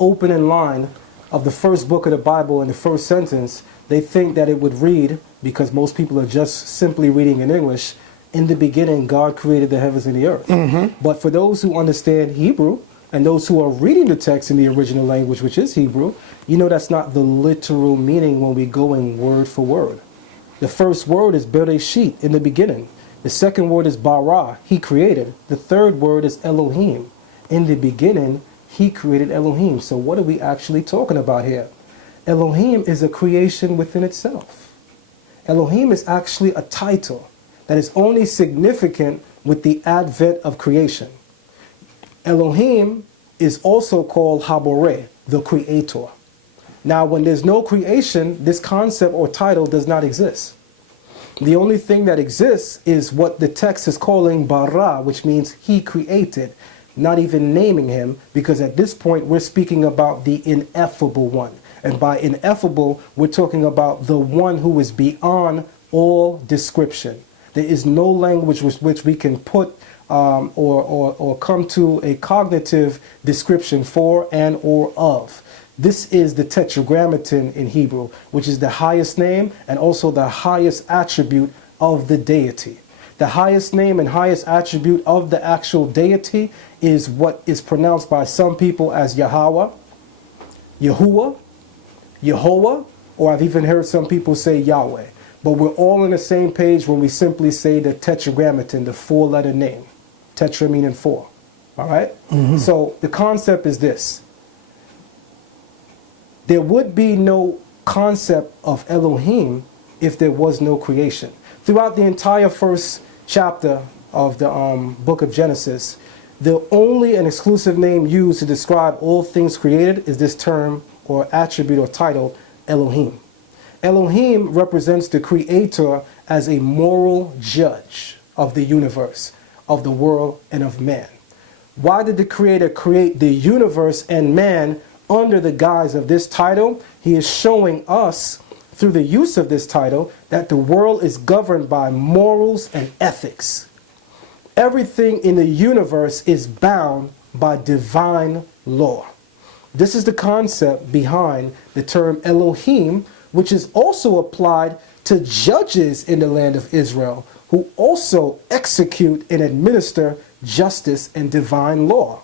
opening line of the first book of the Bible in the first sentence, they think that it would read, because most people are just simply reading in English, in the beginning God created the heavens and the earth. But for those who understand Hebrew, and those who are reading the text in the original language, which is Hebrew, you know that's not the literal meaning when we go in word for word. The first word is bereshit, in the beginning. The second word is bara, he created. The third word is Elohim. In the beginning, he created Elohim. So what are we actually talking about here? Elohim is a creation within itself. Elohim is actually a title that is only significant with the advent of creation. Elohim is also called Haboreh, the creator. Now, when there's no creation, this concept or title does not exist. The only thing that exists is what the text is calling bara, which means he created, not even naming him, because at this point we're speaking about the ineffable one. And by ineffable, we're talking about the one who is beyond all description. There is no language with which we can put or come to a cognitive description for and or of. This is the tetragrammaton in Hebrew, which is the highest name and also the highest attribute of the deity. The highest name and highest attribute of the actual deity is what is pronounced by some people as Yahweh, Yahuwah, Yehovah, or I've even heard some people say Yahweh. But we're all on the same page when we simply say the tetragrammaton, the four-letter name. Tetra meaning four. All right? So the concept is this. There would be no concept of Elohim if there was no creation. Throughout the entire first chapter of the book of Genesis, the only and exclusive name used to describe all things created is this term or attribute or title, Elohim. Elohim represents the creator as a moral judge of the universe, of the world, and of man. Why did the creator create the universe and man under the guise of this title? He is showing us through the use of this title that the world is governed by morals and ethics. Everything in the universe is bound by divine law. This is the concept behind the term Elohim, which is also applied to judges in the land of Israel, who also execute and administer justice and divine law.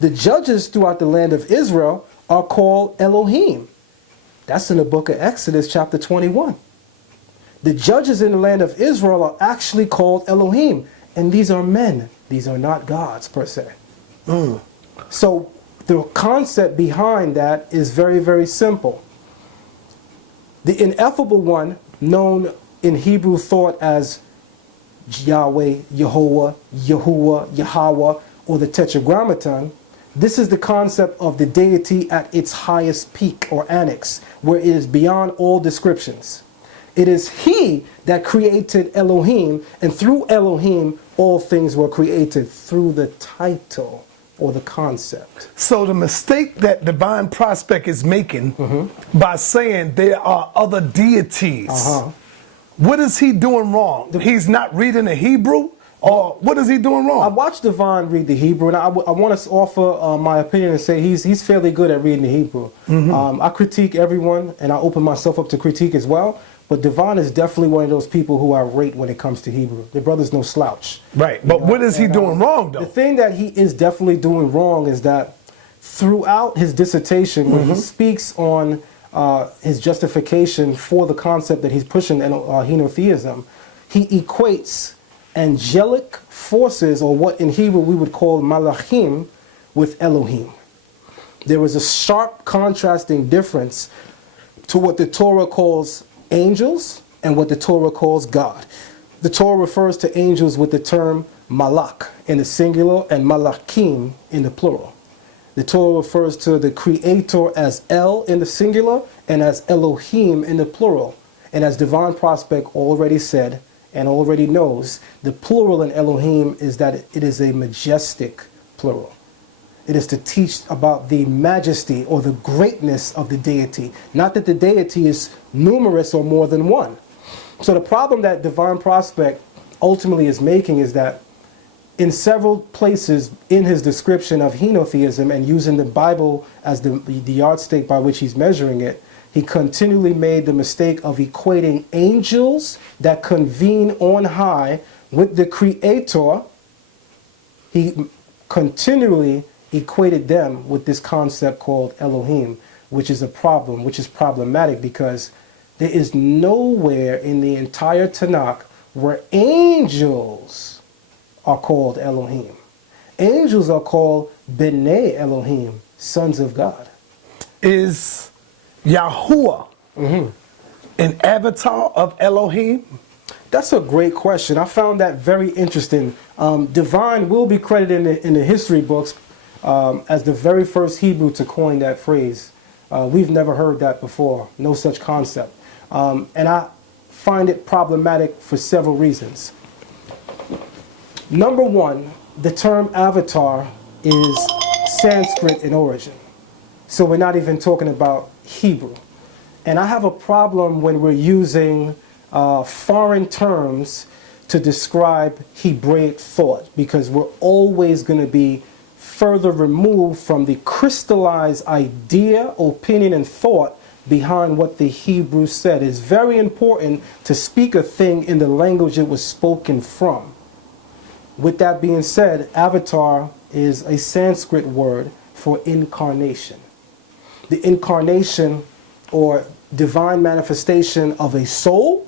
The judges throughout the land of Israel are called Elohim. That's in the book of Exodus chapter 21. The judges in the land of Israel are actually called Elohim. And these are men. These are not gods per se. So the concept behind that is very, very simple. The ineffable one, known in Hebrew thought as Yahweh, Yehovah, Yahuwah, Yahweh, or the tetragrammaton, this is the concept of the deity at its highest peak or annex, where it is beyond all descriptions. It is he that created Elohim, and through Elohim, all things were created through the title or the concept. So the mistake that Divine Prospect is making by saying there are other deities, what is he doing wrong? He's not reading the Hebrew? Or what is he doing wrong? I watched Divine read the Hebrew, and I want to offer my opinion and say he's fairly good at reading the Hebrew. I critique everyone, and I open myself up to critique as well. But Divine is definitely one of those people who I rate when it comes to Hebrew. The brother's no slouch. Right, but what is he doing wrong, though? The thing that he is definitely doing wrong is that throughout his dissertation, when he speaks on his justification for the concept that he's pushing in henotheism, he equates angelic forces, or what in Hebrew we would call malachim, with Elohim. There is a sharp contrasting difference to what the Torah calls angels and what the Torah calls God. The Torah refers to angels with the term malach in the singular and malachim in the plural. The Torah refers to the creator as El in the singular and as Elohim in the plural. And as Divine Prospect already said and already knows, the plural in Elohim is that it is a majestic plural. It is to teach about the majesty or the greatness of the deity, not that the deity is numerous or more than one. So the problem that Divine Prospect ultimately is making is that in several places in his description of henotheism and using the Bible as the yardstick by which he's measuring it, he continually made the mistake of equating angels that convene on high with the Creator. He continually equated them with this concept called Elohim, which is a problem, which is problematic because there is nowhere in the entire Tanakh where angels are called Elohim. Angels are called B'nai Elohim, sons of God. Is Yahuwah an avatar of Elohim? That's a great question. I found that very interesting. Divine will be credited in the history books as the very first Hebrew to coin that phrase. We've never heard that before, no such concept. And I find it problematic for several reasons. Number one, the term avatar is Sanskrit in origin. So we're not even talking about Hebrew. And I have a problem when we're using foreign terms to describe Hebraic thought, because we're always going to be further removed from the crystallized idea, opinion, and thought behind what the Hebrew said. It's very important to speak a thing in the language it was spoken from. With that being said, avatar is a Sanskrit word for incarnation. The incarnation or divine manifestation of a soul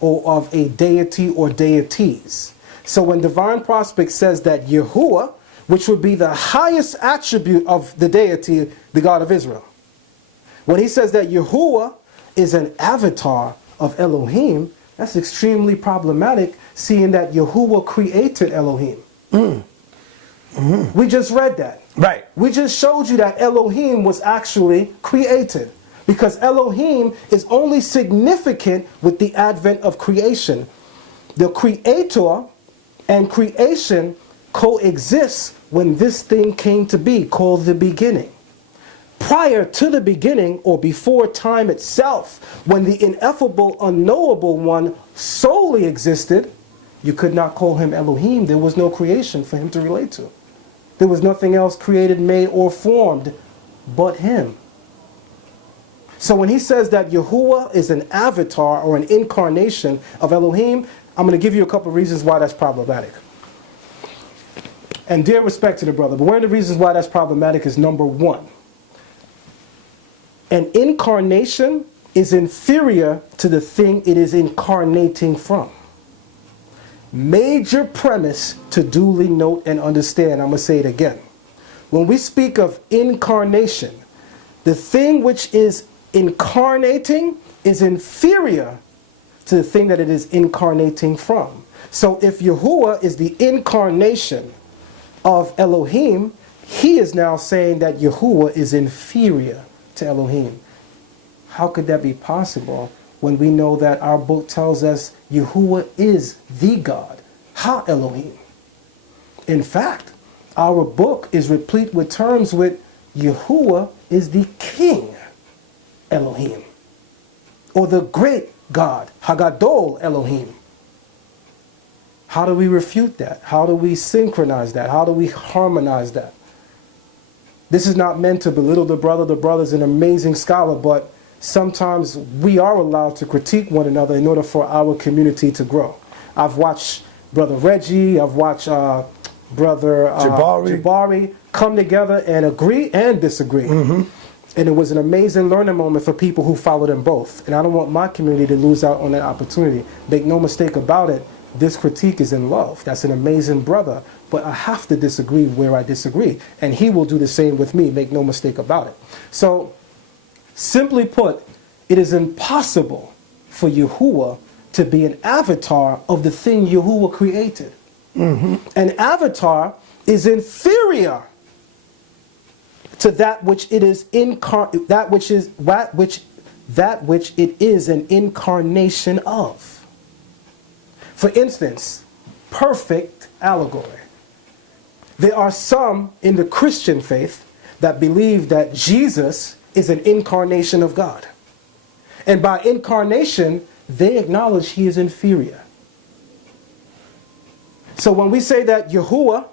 or of a deity or deities. So when Divine Prospect says that Yahuwah, which would be the highest attribute of the deity, the God of Israel, when he says that Yahuwah is an avatar of Elohim, that's extremely problematic, seeing that Yahuwah created Elohim. We just read that. Right. We just showed you that Elohim was actually created, because Elohim is only significant with the advent of creation. The Creator and creation coexist when this thing came to be, called the beginning. Prior to the beginning, or before time itself, when the ineffable, unknowable one solely existed, you could not call him Elohim. There was no creation for him to relate to. There was nothing else created, made, or formed but him. So when he says that Yahuwah is an avatar or an incarnation of Elohim, I'm going to give you a couple of reasons why that's problematic. And dear respect to the brother, but one of the reasons why that's problematic is number one. An incarnation is inferior to the thing it is incarnating from. Major premise to duly note and understand. I'm going to say it again. When we speak of incarnation, the thing which is incarnating is inferior to the thing that it is incarnating from. So if Yahuwah is the incarnation of Elohim, he is now saying that Yahuwah is inferior to Elohim. How could that be possible when we know that our book tells us Yahuwah is the God, Ha Elohim? In fact, our book is replete with terms with Yahuwah is the King Elohim, or the great God, Hagadol Elohim. How do we refute that? How do we synchronize that? How do we harmonize that? This is not meant to belittle the brother. The brother's an amazing scholar, but sometimes we are allowed to critique one another in order for our community to grow. I've watched Brother Reggie, I've watched Brother Jabari come together and agree and disagree. And it was an amazing learning moment for people who follow them both. And I don't want my community to lose out on that opportunity. Make no mistake about it, this critique is in love. That's an amazing brother, but I have to disagree where I disagree. And he will do the same with me, make no mistake about it. So, simply put, it is impossible for Yahuwah to be an avatar of the thing Yahuwah created. An avatar is inferior to that which it is that which it is an incarnation of. For instance, perfect allegory. There are some in the Christian faith that believe that Jesus is an incarnation of God. And by incarnation, they acknowledge he is inferior. So when we say that Yahuwah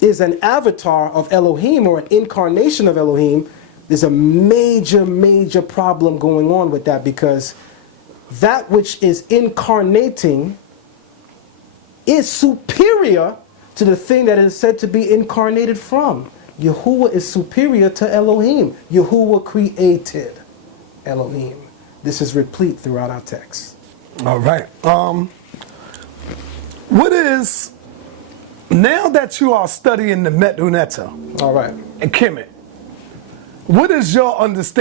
is an avatar of Elohim or an incarnation of Elohim, there's a major, major problem going on with that, because that which is incarnating is superior to the thing that is said to be incarnated from. Yahuwah is superior to Elohim. Yahuwah created Elohim. This is replete throughout our text. All right. What is, now that you are studying the Metuneta All right. and Kemet, what is your understanding?